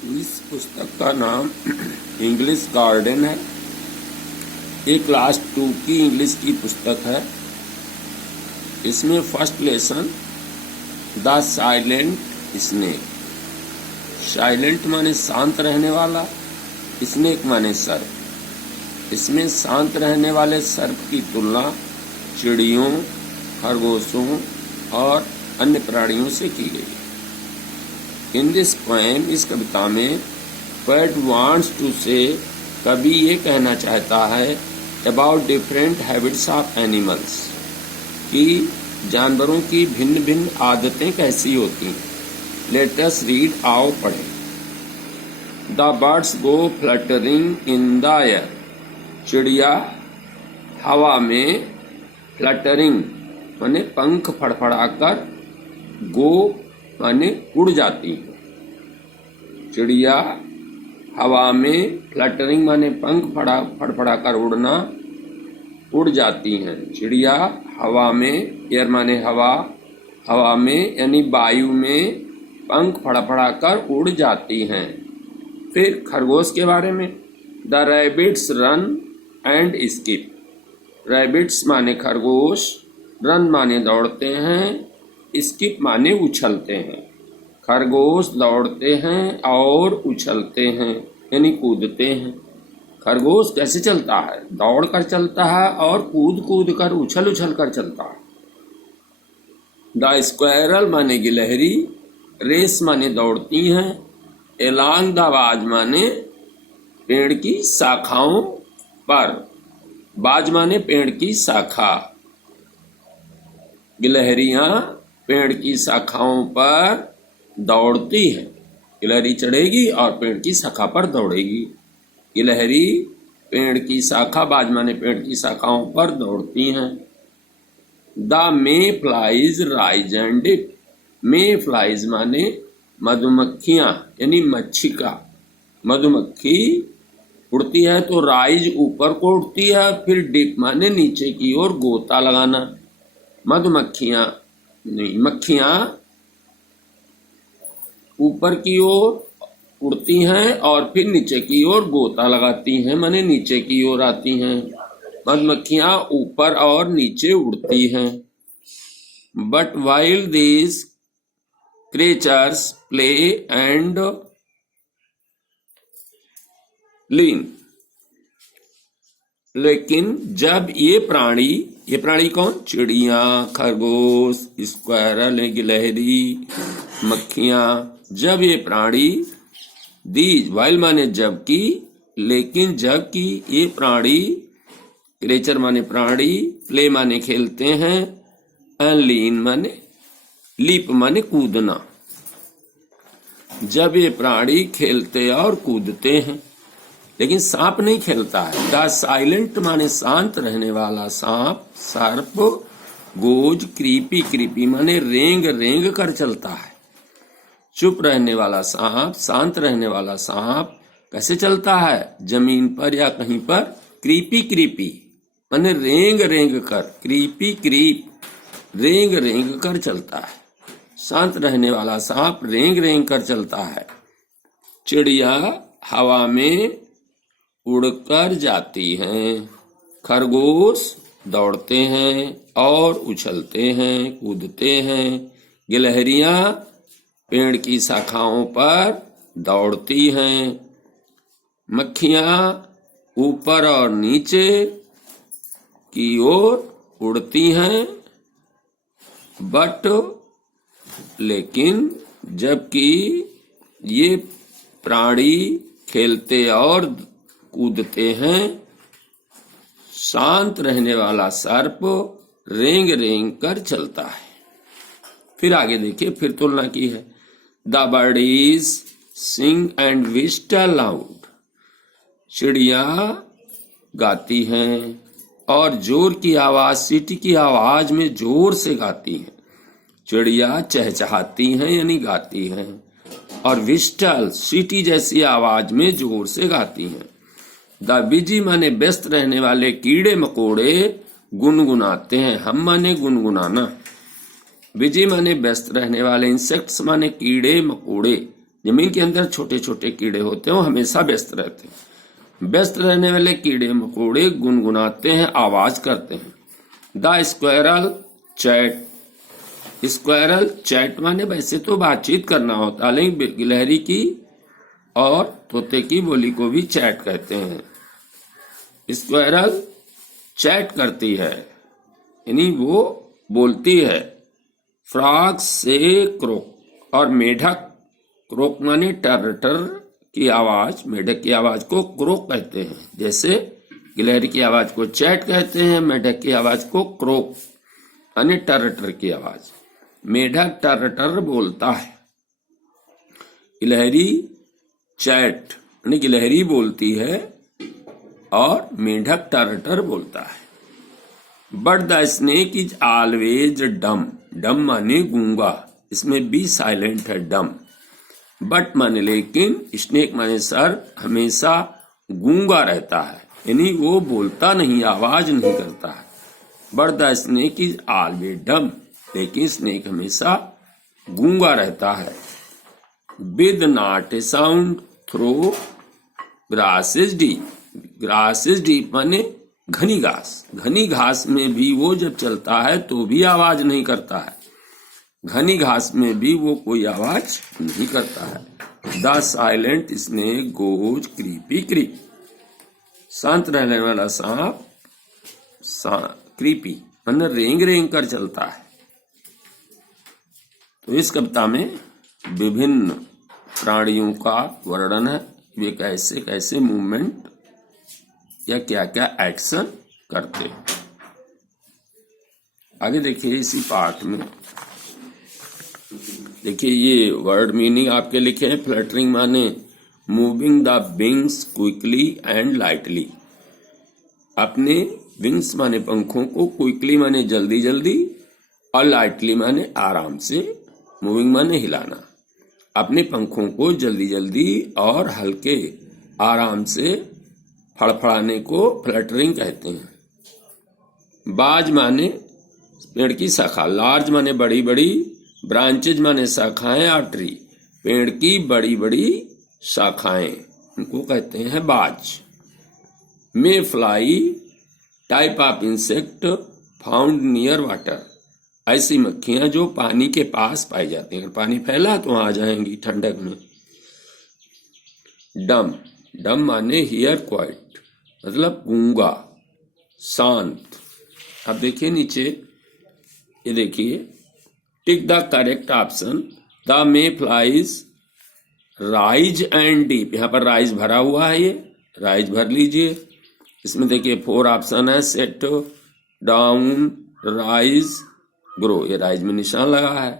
इस पुस्तक का नाम इंग्लिश गार्डन है। ये क्लास 2 की इंग्लिश की पुस्तक है। इसमें first lesson the silent snake. Silent माने शांत रहने वाला, स्नेक माने सर्प। इसमें शांत रहने वाले सर्प की तुलना चिड़ियों, खरगोशों और अन्य प्राणियों से की गई। इन दिस पोएम, इस कविता में, पोएट वांट्स टू से, कवि ये कहना चाहता है about different habits of animals, कि जानवरों की भिन्न भिन्न आदतें कैसी होती हैं। लेट अस रीड, आओ पढ़ें। The birds go fluttering in the air. चिड़िया हवा में फ्लटरिंग माने पंख फड़फड़ाकर, गो माने उड़ जाती है। चिड़िया हवा में फ्लटरिंग माने पंख फड़फड़ाकर उड़ना, उड़ जाती हैं। चिड़िया हवा में, एयर माने हवा, हवा में यानी वायु में पंख फड़फड़ाकर उड़ जाती हैं। फिर खरगोश के बारे में, the rabbits run and skip. Rabbits माने खरगोश, रन माने दौड़ते हैं, स्किप माने उछलते हैं। खरगोश दौड़ते हैं और उछलते हैं यानी कूदते हैं। खरगोश कैसे चलता है? दौड़ कर चलता है और कूद कूद कर, उछल उछल कर चलता है। द स्क्वायरल माने गिलहरी, रेस माने दौड़ती हैं, एलॉन्ग द बाज माने पेड़ की शाखाओं पर, बाज माने पेड़ की शाखा। गिलहरियां पेड़ की शाखाओं पर दौड़ती है। गिलहरी चढ़ेगी और पेड़ की शाखा पर दौड़ेगी। गिलहरी पेड़ की शाखा, बाज माने पेड़ की शाखाओं पर दौड़ती हैं। The mayflies rise and dip. Mayflies माने मधुमक्खियां यानी मच्छिका। मधुमक्खी उड़ती है तो राइज ऊपर को उड़ती है, फिर डिप माने नीचे की ओर गोता लगाना। मधुमक्खियां नहीं, मक्खियां ऊपर की ओर उड़ती हैं और फिर नीचे की ओर गोता लगाती हैं, माने नीचे की ओर आती हैं। मधुमक्खियां ऊपर और नीचे उड़ती हैं। But while these creatures play and lean. लेकिन जब ये प्राणी कौन? चिड़िया, खरगोश, स्क्वायरल, गिलहरी, मक्खियां, जब ये प्राणी, दीज वाइल माने जबकि, लेकिन जबकि ये प्राणी, क्रिएचर माने प्राणी, प्ले माने खेलते हैं, एंड लीन माने लीप माने कूदना। जब ये प्राणी खेलते और कूदते हैं, लेकिन सांप नहीं खेलता है। द साइलेंट माने शांत रहने वाला सांप, सर्प, गोज, क्रीपी, क्रीपी माने रेंग रेंग कर चलता है। चुप रहने वाला सांप, शांत रहने वाला सांप कैसे चलता है? जमीन पर या कहीं पर। क्रीपी क्रीपी माने रेंग रेंग कर, क्रीपी क्रीप, रेंग रेंग कर चलता है। शांत रहने वाला सांप रेंग रेंग कर चलता है। चिड़िया हवा में उड़कर जाती हैं। खरगोश दौड़ते हैं और उछलते हैं, कूदते हैं। गिलहरियां पेड़ की शाखाओं पर दौड़ती हैं। मक्खियां ऊपर और नीचे की ओर उड़ती हैं। बट लेकिन जबकि ये प्राणी खेलते और कूदते हैं, शांत रहने वाला सर्प रेंग रेंग कर चलता है। फिर आगे देखिए, फिर तुलना की है। The birdies sing and whistle loud. चिड़िया गाती हैं और जोर की आवाज, सीटी की आवाज में जोर से गाती हैं। चिड़िया चहचहाती हैं यानी गाती हैं, और व्हिस्टल सीटी जैसी आवाज में जोर से गाती हैं। द बिजी माने व्यस्त रहने वाले कीड़े मकोड़े गुनगुनाते हैं। हम माने गुनगुनाना। बिजी माने व्यस्त रहने वाले, इंसेक्ट्स माने कीड़े मकोड़े जमीन के अंदर छोटे छोटे कीड़े होते हैं, वो हमेशा व्यस्त रहते हैं। व्यस्त रहने वाले कीड़े मकोड़े गुनगुनाते हैं, आवाज करते हैं। The squirrel chat. Squirrel chat माने वैसे तो बातचीत करना होता है, लेकिन गिलहरी की और तोते की बोली को भी चैट कहते हैं। स्क्वायरल चैट करती है, यानी वो बोलती है। Frog say crook. और मेढक, क्रोक माने टर टर की आवाज, मेढक की आवाज को क्रोक कहते हैं। जैसे गिलहरी की आवाज को चैट कहते हैं, मेढक की आवाज को क्रोक यानी टर टर की आवाज। मेढक टर टर बोलता है, गिलहरी चैट यानी गिलहरी बोलती है और मेढक टर टर बोलता है। But the snake is always डम। डम माने गूंगा, इसमें बी साइलेंट है, डम। बट माने लेकिन, स्नेक माने सर, हमेशा गूंगा रहता है, यानी वो बोलता नहीं, आवाज नहीं करता है। But the snake is always dumb, लेकिन स्नेक हमेशा गूंगा रहता है। With not a sound through grass is deep. Grass is deep माने घनी घास। घनी घास में भी वो जब चलता है तो भी आवाज नहीं करता है, घनी घास में भी वो कोई आवाज नहीं करता है। The silent snake goes creepy creep. शांत रहने वाला सांप क्रीपी माने रेंग रेंग कर चलता है। तो इस कविता में विभिन्न प्राणियों का वर्णन है, वे कैसे कैसे मूवमेंट या क्या क्या एक्शन करते हैं। आगे देखिए इसी पार्ट में, देखिए ये वर्ड मीनिंग आपके लिखे हैं। फ्लटरिंग माने moving the wings quickly and lightly. अपने विंग्स माने पंखों को, क्विकली माने जल्दी जल्दी, और लाइटली माने आराम से, मूविंग माने हिलाना। अपने पंखों को जल्दी जल्दी और हल्के आराम से फड़फड़ाने को फ्लटरिंग कहते हैं। बाज माने पेड़ की शाखा, लार्ज माने बड़ी बड़ी, ब्रांचेज माने शाखाएं, और ट्री पेड़ की बड़ी बड़ी शाखाएं, उनको कहते हैं बाज। Mayfly type of insect found near water. ऐसी मक्खियां जो पानी के पास पाई जाती हैं, अगर पानी फैला तो वहां आ जाएंगी ठंडक में। डम, डम माने हियर क्वाइट, मतलब गूंगा, शांत। अब देखिए नीचे, ये देखिए, tick the correct option. The mayflies rise and deep. यहाँ पर राइज भरा हुआ है, ये राइज भर लीजिए। इसमें देखिए 4 ऑप्शन है, सेट, डाउन, राइज, ग्रो। ये राइज में निशान लगा है,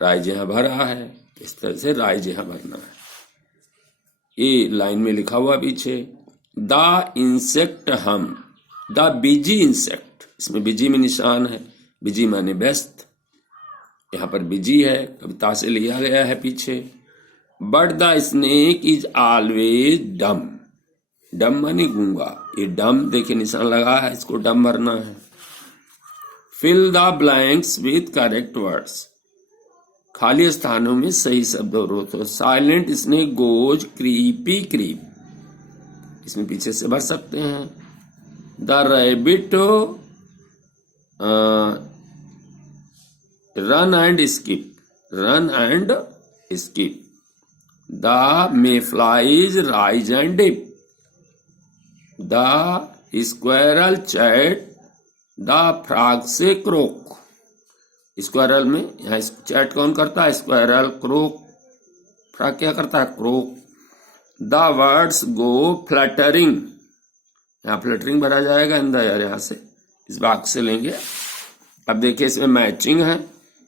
राइज यहाँ भरा है, इस तरह से राइज यहाँ भरना है। ये लाइन में लिखा हुआ पीछे, द इंसेक्ट हम, द बिजी इंसेक्ट, इसमें बिजी में निशान है, बिजी माने व्यस्त, यहाँ पर बिजी है, कविता से लिया गया है पीछे। But the snake is always डम। डम माने गूंगा, ये डम देखिए निशान लगा है, इसको डम भरना है। Fill the blanks with correct words. खाली स्थानों में सही शब्द और तो silent snake goes creepy creep, इसमें पीछे से भर सकते हैं। The rabbit run and skip, run and skip. The mayflies rise and dip. The squirrel chat the frog say croak. Squirrel में यहाँ चैट कौन करता है, स्क्वायरल, क्रोक, फ्रॉग क्या करता है, crook. The words go fluttering, यहाँ fluttering भरा जाएगा अंदर, यहाँ से इस भाग से लेंगे। अब देखिए इसमें मैचिंग है।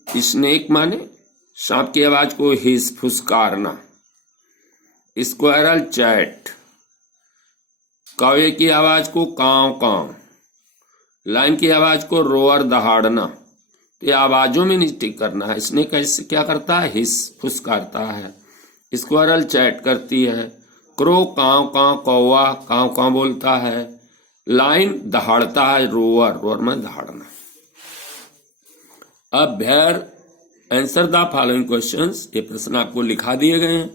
स्नेक माने सांप की आवाज को हिस फुसकारना। स्क्वायरल चैट, कौवे की आवाज को कांव कांव। लाइन की आवाज को रोअर दहाड़ना। तो ये आवाजों में नहीं टिक करना है। स्नेक कैसे क्या करता है, हिस फुसकारता है। स्क्वायरल चैट करती है। क्रो कांव कांव, कौवा कांव कांव बोलता है। लाइन दहाड़ता है, रोअर, रोअर में दहाड़ना। अब where answer the following questions, ये प्रश्न आपको लिखा दिए गए हैं।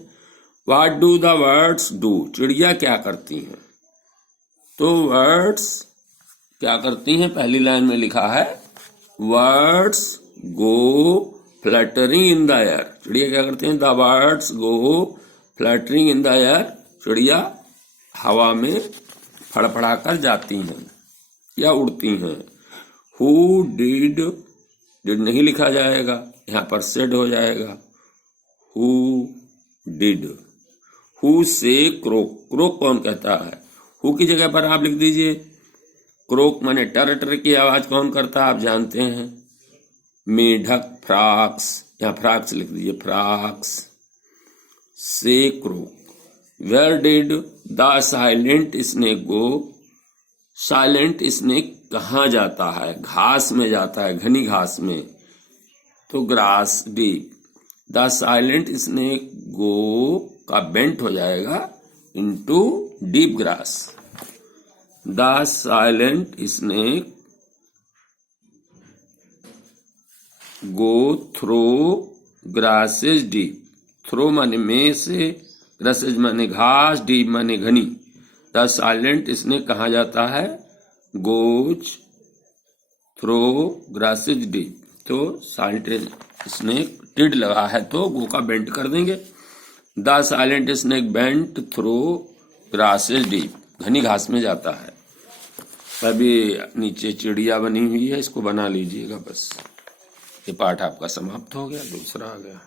What do the birds do, चिड़िया क्या करती हैं। तो वर्ड्स क्या करती हैं, पहली लाइन में लिखा है words go fluttering in the air, चिड़िया क्या करती हैं, the birds go fluttering in the air, चिड़िया हवा में फड़फड़ा कर जाती हैं या उड़ती हैं। हु डिड, डिड नहीं लिखा जाएगा, यहां पर सेड हो जाएगा। हु डिड, हु से क्रोक, क्रोक कौन कहता है, हु की जगह पर आप लिख दीजिए क्रोक, माने टर टर की आवाज कौन करता है आप जानते हैं, मेढक, फ्रॉक्स, यहां फ्रॉक्स लिख दीजिए, frogs say croak. Where did the silent snake go, silent snake कहाँ जाता है, घास में जाता है, घनी घास में, तो grass deep. The silent snake go का बेंट हो जाएगा into deep grass. The silent snake go through grasses deep, through माने में से, ग्रासेज माने घास, डीप माने घनी। द साइलेंट स्नेक कहाँ जाता है, गोज थ्रो ग्रासेज डीप, तो साइलेंट स्नेक टिड लगा है तो गो का बेंट कर देंगे। The silent snake went through grasses deep, घनी घास में जाता है। अभी नीचे चिड़िया बनी हुई है, इसको बना लीजिएगा बस। ये पाठ आपका समाप्त हो गया, दूसरा आ गया।